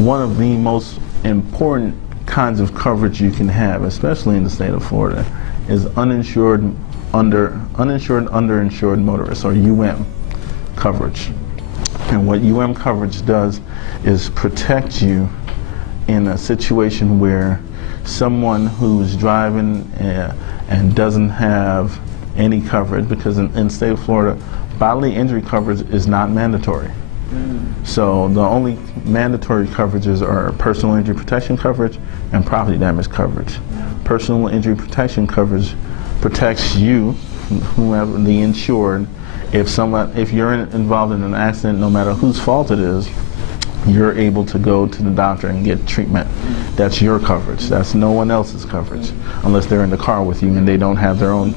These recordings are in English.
one of the most important kinds of coverage you can have, especially in the state of Florida, is uninsured underinsured motorists, or UM coverage. And what UM coverage does is protect you in a situation where someone who's driving and doesn't have any coverage, because in the state of Florida, bodily injury coverage is not mandatory. So the only mandatory coverages are personal injury protection coverage and property damage coverage. Personal injury protection coverage protects you, whoever the insured. If you're involved in an accident, no matter whose fault it is, you're able to go to the doctor and get treatment. That's your coverage. That's no one else's coverage, unless they're in the car with you and they don't have their own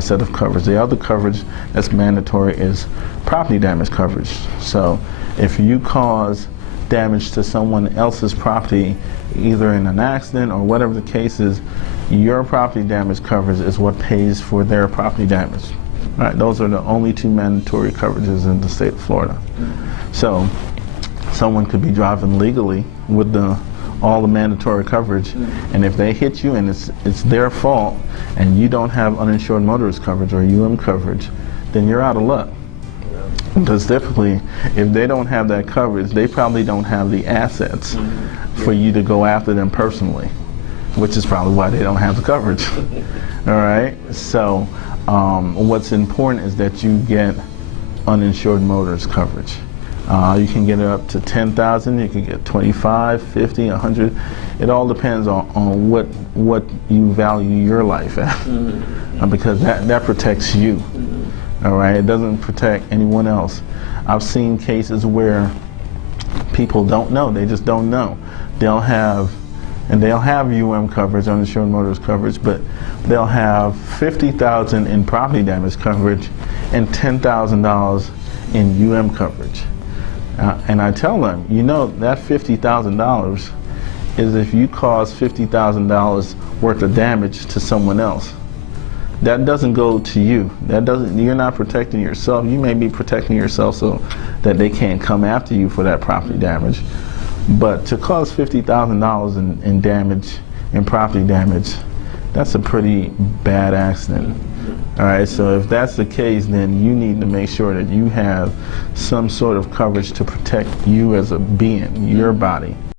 set of coverage. The other coverage that's mandatory is property damage coverage. So if you cause damage to someone else's property, either in an accident or whatever the case is, your property damage coverage is what pays for their property damage. All right, those are the only two mandatory coverages in the state of Florida. So someone could be driving legally with all the mandatory coverage, and if they hit you and it's their fault and you don't have uninsured motorist coverage or UM coverage, then you're out of luck. Because typically, if they don't have that coverage, they probably don't have the assets for you to go after them personally, which is probably why they don't have the coverage. All right? So what's important is that you get uninsured motorist coverage. You can get it up to 10,000, you can get 25, 50, 100. It all depends on what you value your life at, because that protects you. All right, it doesn't protect anyone else. I've seen cases where people don't know, they just don't know. They'll have UM coverage, uninsured motorist coverage, but they'll have $50,000 in property damage coverage and $10,000 in UM coverage. And I tell them, you know, that $50,000 is if you cause $50,000 worth of damage to someone else. That doesn't go to you. You're not protecting yourself. You may be protecting yourself so that they can't come after you for that property damage. But to cause $50,000 in damage, in property damage, that's a pretty bad accident. All right, so if that's the case, then you need to make sure that you have some sort of coverage to protect you as a being, your body.